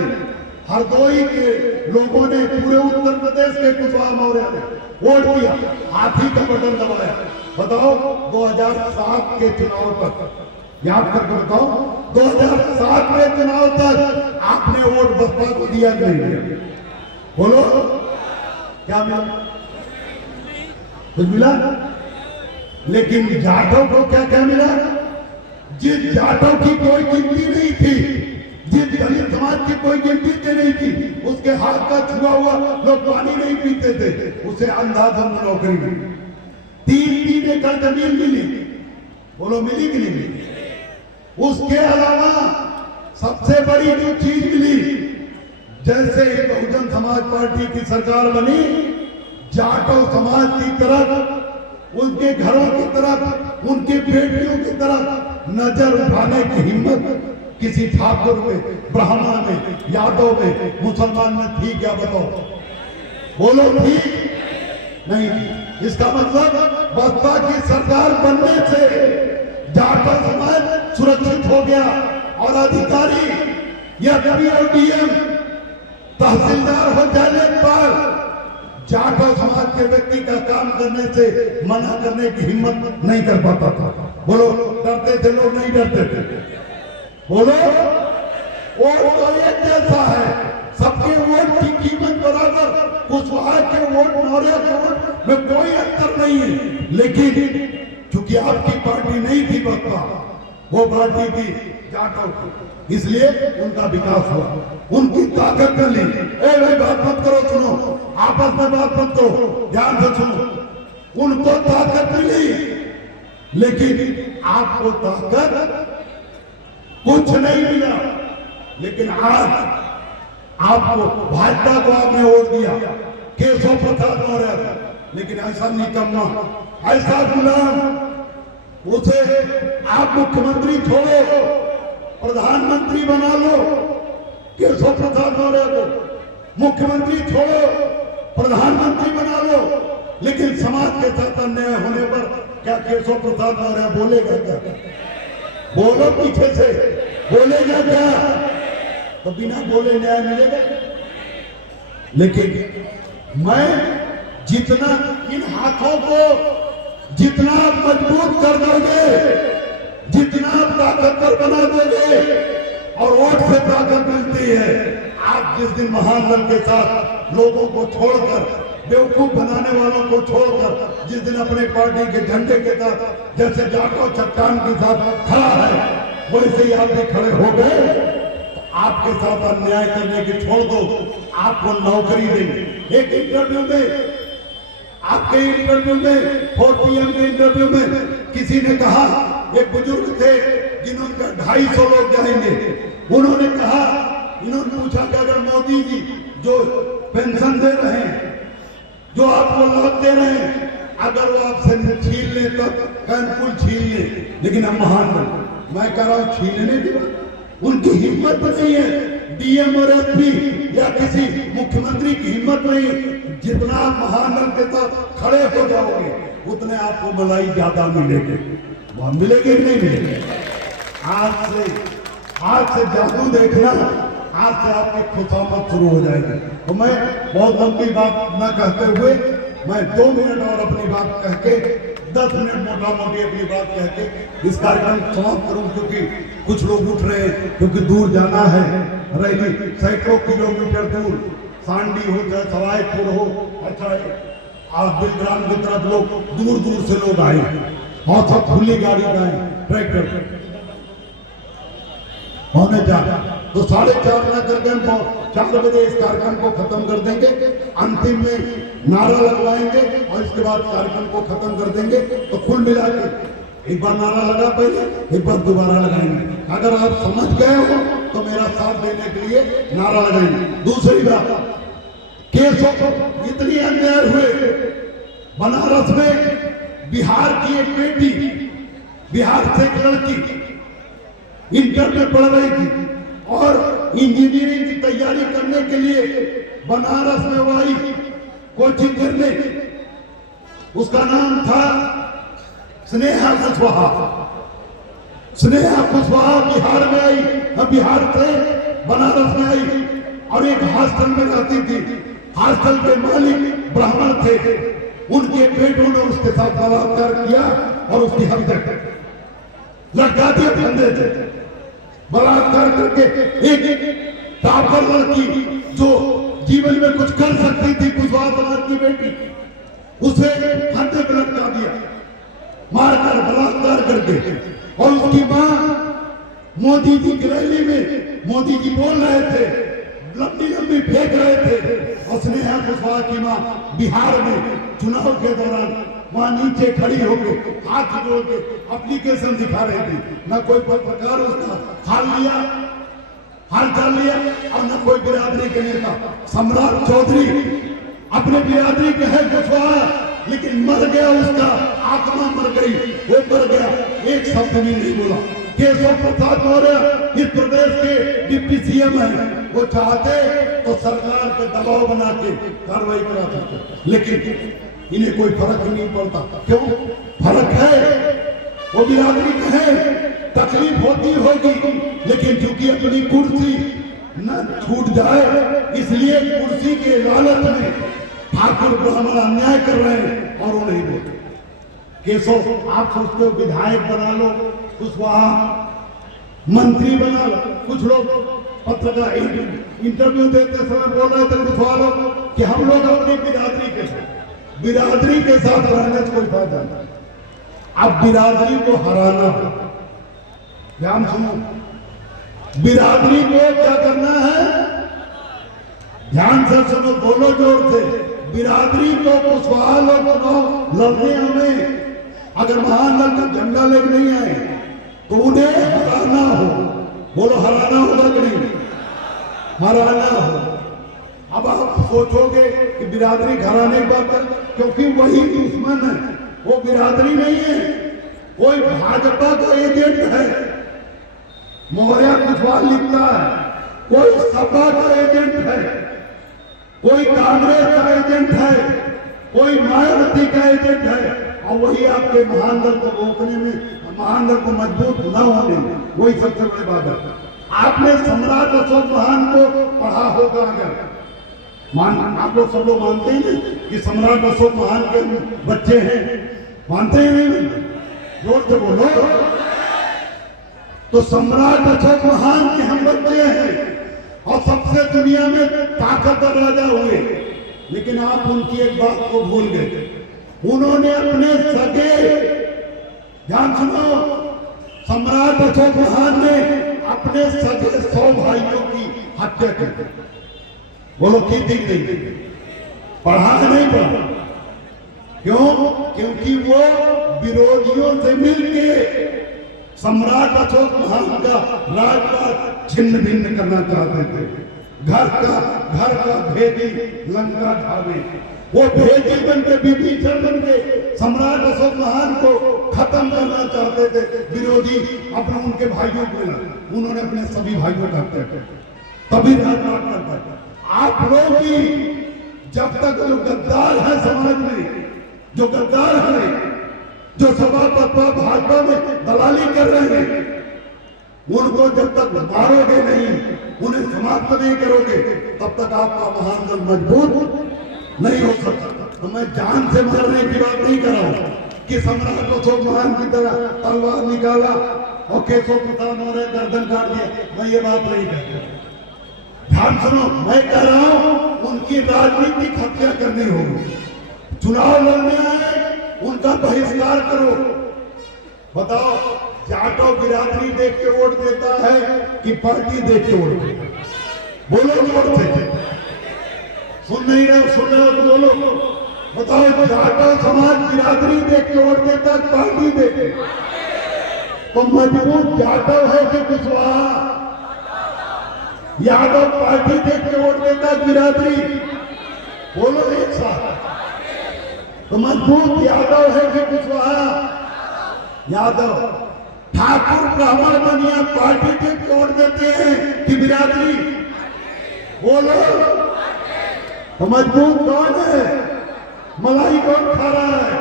हरदोई के लोगों ने, पूरे उत्तर प्रदेश के कुशवाहा मौर्य ने वोट दिया, हाथी का बटन दबाया। बताओ 2007 के चुनाव तक, याद करके बताओ, 2007 के चुनाव तक आपने वोट बसपा को दिया कि नहीं दिया? बोलो क्या मिला? कुछ मिला? लेकिन जाटों को क्या क्या मिला? जिस जाटों की कोई गिनती नहीं थी, जिस दलित समाज की कोई गिनती नहीं थी, उसके हाथ का छुआ हुआ लोग पानी नहीं पीते थे, उसे अंधाधुंध नौकरी मिली, 3 एकड़ जमीन मिली। बोलो मिली कि नहीं मिली? उसके अलावा सबसे बड़ी जो चीज मिली, जैसे ही बहुजन समाज पार्टी की सरकार बनी, जाटों समाज की तरफ, उनके घरों की तरफ, उनकी बेटियों की तरफ नजर उठाने की हिम्मत किसी ठाकुर में, ब्राह्मण में, यादव में, मुसलमान में थी क्या? बताओ। बोलो थी? नहीं थी। इसका मतलब बसपा की सरकार बनने से जाटों समाज सुरक्षित हो गया, और अधिकारी या डीएम, तहसीलदार हो जाने पर जाटों समाज के व्यक्ति का काम करने से मना करने की हिम्मत नहीं कर पाता था। बोलो डरते थे लोग? नहीं डरते थे? बोलो। वोट तो एक जैसा है, सबके वोट की कीमत बराबर, कुशवाहा के वोट, मौर्य के वोट में कोई अंतर नहीं है। लेकिन चूंकि आपकी पार्टी नहीं थी बसपा, वो पार्टी थी जाटों की, इसलिए उनका विकास हुआ, उनकी ताकत कर ली। ए भाई बात मत करो, सुनो, आपस में बात मत करो, ध्यान से सुनो। उनको ताकत मिली, लेकिन आपको ताकत कुछ नहीं मिला। लेकिन आज आपको, भाजपा को आपने वोट दिया, केशव प्रसाद मौर्य, लेकिन ऐसा निकम्मा, ऐसा गुलाम, उसे आप मुख्यमंत्री छोड़ो, प्रधानमंत्री बना लो। केशव प्रसाद मौर्य को मुख्यमंत्री छोड़ो, प्रधानमंत्री बना लो, लेकिन समाज के साथ अन्याय होने पर क्या केशव प्रसाद मौर्य बोलेगा क्या? बोलो पीछे से, बोलेगा क्या? तो बिना बोले न्याय मिलेगा? लेकिन मैं जितना इन हाथों को जितना आप मजबूत कर दोगे, जितना आप ताकतवर बना दोगे, और वोट से ताकत मिलती है। आप जिस दिन महानदल के साथ लोगों को छोड़कर, बेवकूफ बनाने वालों को छोड़कर, जिस दिन अपने पार्टी के झंडे के साथ, जैसे जाटों चट्टान के साथ खड़ा है, वैसे ही आप भी खड़े हो गए, आपके साथ अन्याय करने की छोड़ दो, आपको नौकरी देंगे। एक इंटरव्यू में, आपके इंटरव्यू में, 4 PM के इंटरव्यू में किसी ने कहा, एक बुजुर्ग थे जिन्होंने 250 लोग जाएंगे, उन्होंने कहा, इन्होंने पूछा कि अगर मोदी जी जो पेंशन दे रहे हैं, जो आपको लाभ दे रहे हैं, अगर वो आपसे छीन ले तो कैंकुल छीन ले, लेकिन हम महान बने। मैं कह रहा हूं छीनने की बात उनकी हिम्मत नहीं है। DM और SP या किसी मुख्यमंत्री की हिम्मत नहीं। जितना आप महानगर के साथ खड़े हो जाओगे उतने आपको मलाई ज्यादा मिलेगी। वहां मिलेगी कि नहीं मिलेगी? आज से जादू देखना, आज से आपकी खुशामद शुरू हो जाएगी। तो मैं बहुत लंबी बात न कहते हुए मैं 2 मिनट और अपनी बात कह के 10 मिनट मोटा मोटी अपनी बात कह के इस कार्यक्रम समाप्त करूं, क्योंकि कुछ लोग उठ रहे हैं, क्योंकि दूर जाना है। रैली सैकड़ों किलोमीटर दूर, सांडी हो चाहे सवाईपुर हो, अच्छा आप बिलग्राम की तरफ लोग दूर दूर से लोग आए और सब खुली गाड़ी का ट्रैक्टर होने जा, तो 4:30 न करके हम 4 बजे इस कार्यक्रम को खत्म कर देंगे। अंतिम में नारा लगवाएंगे और इसके बाद कार्यक्रम को खत्म कर देंगे। तो कुल मिला के एक बार नारा लगा पहले, एक बार दोबारा लगाएंगे। अगर आप समझ गए हो तो मेरा साथ देने के लिए नारा लगाएंगे। दूसरी बात, केसों को इतनी अन्याय हुए। बनारस में बिहार की एक बेटी, बिहार से एक लड़की इंटर में पढ़ रही थी और इंजीनियरिंग की तैयारी करने के लिए बनारस में वो आई कोचिंग करने। उसका नाम था स्नेहा कुशवाहा। स्नेहा कुशवाहा बिहार में आई, बिहार से बनारस में आई और एक हॉस्टल में रहती थी। हॉस्टल के मालिक ब्राह्मण थे। उनके बेटों ने उसके साथ बलात्कार किया और उसकी हत्या कर लटका दिया फंदे से। बलात्कार करके एक टॉपर लड़की जो जीवन में कुछ कर सकती थी, कुशवाहा समाज की बेटी, उसे फंदे पर लटका दिया, मारकर बलात्कार करके। और उसकी मां मोदी जी की रैली में मोदी जी बोल रहे थे, लंबी लंबी फेंक रहे थे, और स्नेहा कुशवाहा की मां बिहार में चुनाव के दौरान वहां नीचे खड़ी होकर हाथ जोड़ के एप्लीकेशन दिखा रही थी। न कोई पत्रकार उसका हाल चाल लिया और न कोई बिरादरी के नेता। सम्राट चौधरी अपने बिरादरी के है कुशवाहा, लेकिन मर गया, उसका आत्मा मर गई, वो मर गया, एक शब्द भी नहीं बोला। केशव प्रसाद मौर्य इस प्रदेश के डिप्टी CM है। वो चाहते तो सरकार पे दबाव बना के कार्रवाई करा सकते, लेकिन इन्हें कोई फर्क नहीं पड़ता। क्यों फर्क है? वो बिरादरी का है, तकलीफ होती होगी, लेकिन चूंकि अपनी कुर्सी न छूट जाए इसलिए कुर्सी के लालच में ठाकुर ब्राह्मण अन्याय कर रहे हैं और वो नहीं बोलते। केशव आप सोचते हो विधायक बना लो, कुशवाहा मंत्री बना लो। कुछ लोग पत्रकार इंटरव्यू देते समय बोल रहे थे कुशवाहा लोग कि हम लोग अपनी बिरादरी के साथ रहने से कोई फायदा नहीं। अब बिरादरी को हराना है, ध्यान सुनो, बिरादरी को क्या करना है? ध्यान से सुनो, बोलो जोर से। बिरादरी को कुशवाहा लोग लड़ने हमें अगर महानगर का झंडा लेकर नहीं आए तो उन्हें हराना हो। बोलो हराना होगा कि नहीं? हराना हो। अब आप सोचोगे कि बिरादरी घराने की बात है, क्योंकि वही दुश्मन है, वो बिरादरी नहीं है। कोई भाजपा का एजेंट है, मौर्य कुशवाहा लिखता है, कोई सपा का एजेंट है, कोई कांग्रेस का एजेंट है, कोई मायावती का एजेंट है, और वही आपके महानगर को रोकने में, महानगर को मजबूत न होने में, वही सबसे बड़ी बात है। आपने सम्राट अशोक महान को पढ़ा होगा, अगर आप लोग सब लोग मानते हैं कि सम्राट अशोक महान के बच्चे हैं, मानते हैं नहीं? जोर से बोलो। तो सम्राट अशोक महान के हम बच्चे हैं और सबसे दुनिया में ताकतवर राजा हुए, लेकिन आप उनकी एक बात को भूल गए। उन्होंने अपने सगे, ध्यान सुनो, सम्राट अशोक महान ने अपने सगे 100 भाइयों की हत्या की। बोलो की थी नहीं, पढ़ा नहीं पढ़ा। क्यों? क्योंकि वो विरोधियों से मिलके सम्राट अशोक महान का राजपाट छिन्न भिन्न करना चाहते थे। घर का भेदी लंका ढाबे, वो भेदी बन के विभीषण बन के सम्राट अशोक महान को खत्म करना चाहते थे विरोधी। अपने उनके भाइयों को मिला, उन्होंने अपने सभी भाइयों का तभी राजपाट करता। आप लोग भी जब तक जो गद्दार है समाज में, जो गद्दार है, जो सभापति भाजपा में दलाली कर रहे हैं, उनको जब तक मारोगे नहीं, उन्हें समाप्त नहीं करोगे, तब तक आपका महान दल मजबूत नहीं हो सकता। तो मैं जान से मारने की बात नहीं कर रहा हूं कि सम्राट अशोक महान की तरह तलवार निकाला और केशव प्रसाद मौर्य गर्दन काट दिया, मैं ये बात नहीं कहता। ध्यान सुनो, मैं कह रहा हूं उनकी राजनीतिक हत्या करनी होगी। चुनाव लड़ने आए, उनका बहिष्कार करो। बताओ, जाटो बिरादरी देख के वोट देता है कि पार्टी देख के वोट देता है? बोलो वोट देते। सुन नहीं रहे, सुन रहे हो तो बोलो। बताओ, जाटो समाज बिरादरी देख के वोट देता है, पार्टी देख के? तो मजबूत जाटो है कि कुशवाहा? यादव पार्टी देख के वोट देता है, बिरादरी? बोलो एक साथ। तो मजबूत यादव है कि कुशवाहा? यादव। ठाकुर ब्राह्मण बनिया पार्टी के वोट देते हैं कि बिरादरी? बोलो। तो मजबूत कौन है? मलाई कौन खा रहा है?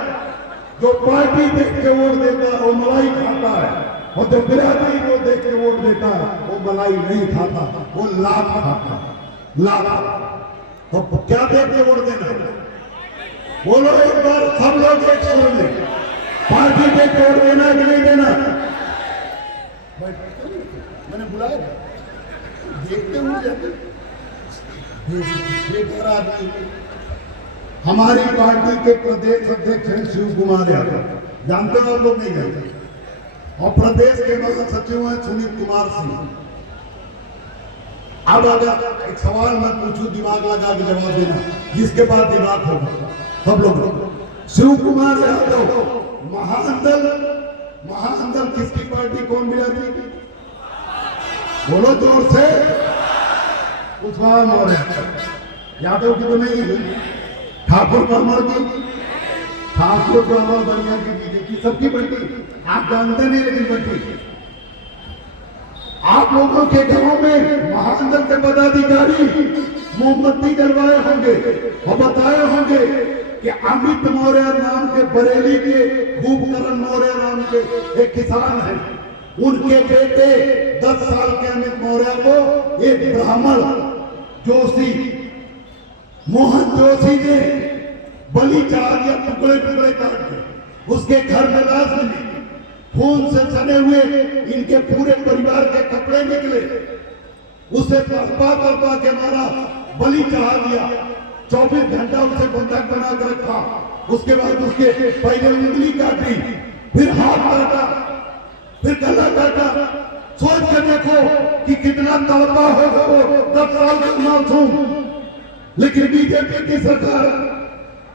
जो पार्टी देख के वोट देता है वो मलाई खाता है, और जो बिरादरी को देख के वोट देता है वो मलाई नहीं खाता, वो लाभ खाता है। लाभ। तो क्या देख के वोट देना? बोलो एक बार सब लोग एक सुर में, पार्टी देख के वोट देना कि नहीं देना? मैंने बुलाया, देखते हुए जाते। हमारी पार्टी के प्रदेश अध्यक्ष हैं शिव कुमार यादव, जानते हो आप लोग? नहीं जानते। और प्रदेश के महासचिव हैं सुनील कुमार सिंह। अब अगर एक सवाल मैं पूछूं, दिमाग लगा के जवाब देना, जिसके बाद दिमाग होगा सब लोग। शिव कुमार यादव महानंदल किसकी पार्टी? कौन बिरादरी की? बोलो जोर से। कुशवाहा मौर्य यादव की तो नहीं है। ठाकुर ब्राह्मण की? ठाकुर ब्राह्मण बनिया की बीजेपी सबकी बढ़ती, आप जानते नहीं लेकिन बढ़ती। आप लोगों के घरों में महानंदल के पदाधिकारी मोमबत्ती जलवाए होंगे और बताए होंगे कि अमित मौर्य नाम के बरेली के खूबकरण मौर्य नाम के एक किसान हैं, उनके बेटे 10 साल के अमित मौर्य को एक ब्राह्मण जोशी, मोहन जोशी ने बलि चढ़ा दिया, टुकड़े टुकड़े काट के। उसके घर में लाश मिली, खून से सने हुए इनके पूरे परिवार के कपड़े निकले। उसे तड़पा के मारा, बलि चढ़ा दिया। 24 घंटा उसे बंधक बना कर रखा। उसके बाद उसके पहले उंगली काटी, फिर हाथ काटा, फिर गला काटा। सोच कर देखो कि कितना तड़पा होगा वो 10 साल का मासूम। लेकिन बीजेपी की सरकार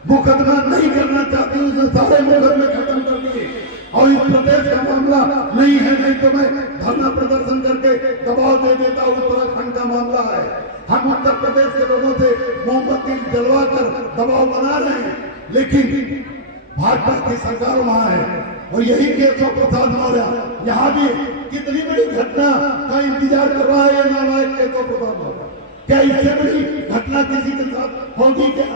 मुकदमा नहीं करना चाहती, उसने सारे मुकदमे खत्म कर दिए। और इस प्रदेश का मामला नहीं है, नहीं तो मैं धरना प्रदर्शन करके दबाव दे देता हूं। उत्तराखंड का मामला है, हम उत्तर प्रदेश के लोगों से मोमबत्ती जलवा कर दबाव बना रहे हैं, लेकिन भाजपा की सरकार वहां है। और यही केशव प्रसाद मौर्य यहाँ भी कितनी बड़ी घटना का इंतजार कर रहा है ये नालायक केशव प्रसाद मौर्य। क्या इससे बड़ी घटना किसी के साथ होगी क्या?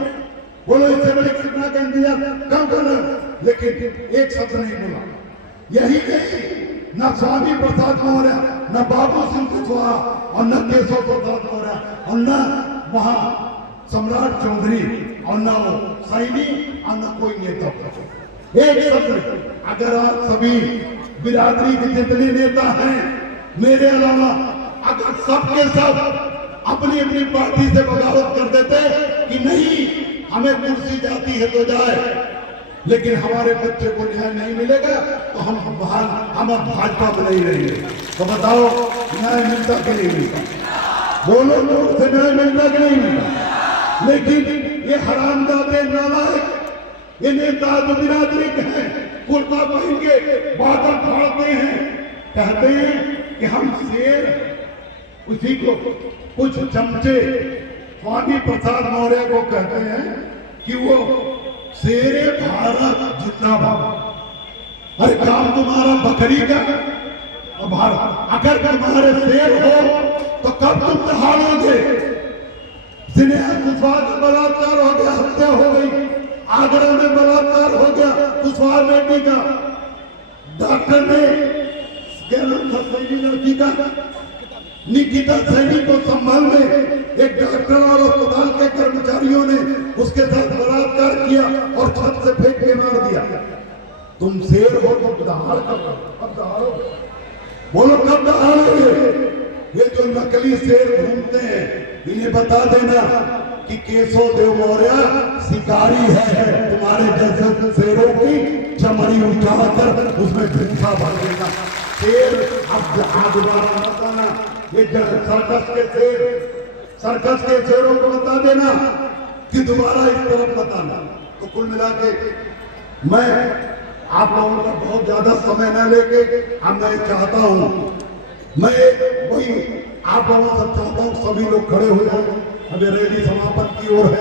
बोलो, इससे बड़ी घटना का इंतजार कम कर रहे हैं, लेकिन एक शब्द नहीं बोला। यही नहीं, न स्वामी प्रसाद मौर्य, न बाबू सिंह कुशवाहा, और न केशव प्रसाद मौर्य, और न वहां सम्राट चौधरी, और न सैनी, और न कोई नेता। एक शब्द, अगर आप सभी बिरादरी के जितने नेता हैं मेरे अलावा, अगर सबके सब अपनी अपनी पार्टी से बगावत कर देते कि नहीं हमें कुर्सी जाती है तो जाए, लेकिन हमारे बच्चे को न्याय नहीं मिलेगा तो हम भाजपा में नहीं रहेंगे। तो बताओ न्याय मिलता कि नहीं मिलता? बोलो लोग से न्याय मिलता कि नहीं मिलता? लेकिन ये हरामजादे नालायक, ये नेता जो बिरादरी के हैं, कुर्ता पहन के बादल फाड़ते हैं, कहते हैं कि हम शेर। उसी को कुछ चमचे स्वामी प्रसाद मौर्य को कहते हैं कि वो शेरे भारत जिंदाबाद। अरे काम तुम्हारा बकरी का और भारत, अगर तुम्हारे शेर हो तो कब तुम दहाड़ोगे? स्नेहा कुशवाहा का बलात्कार हो गया, हत्या हो गई, आगरा में बलात्कार हो गया कुशवाहा बेटी का, डॉक्टर ने क्या नाम था सैनी लड़की का, निकिता सैनी को संभाल में एक डॉक्टर और अस्पताल के कर्मचारियों ने उसके साथ बलात्कार किया और छत से फेंक के मार दिया। तुम शेर हो तो दहाड़ कब दहाड़ो? बोलो कब दहाड़ोगे? ये जो नकली शेर घूमते हैं इन्हें बता देना कि केशव देव मौर्य शिकारी है, तुम्हारे जैसे शेरों की चमड़ी उठाकर उसमें भिक्षा भर देगा। शेर अब दोबारा बताना, ये सर्कस के शेरों को बता देना कि दोबारा इस तरफ बताना। तो कुल मिला के मैं आप लोगों का बहुत ज्यादा समय न लेके अब मैं चाहता हूं, मैं वही आप लोगों से चाहता हूं सभी लोग खड़े हो जाए। अभी रैली समापन की ओर है।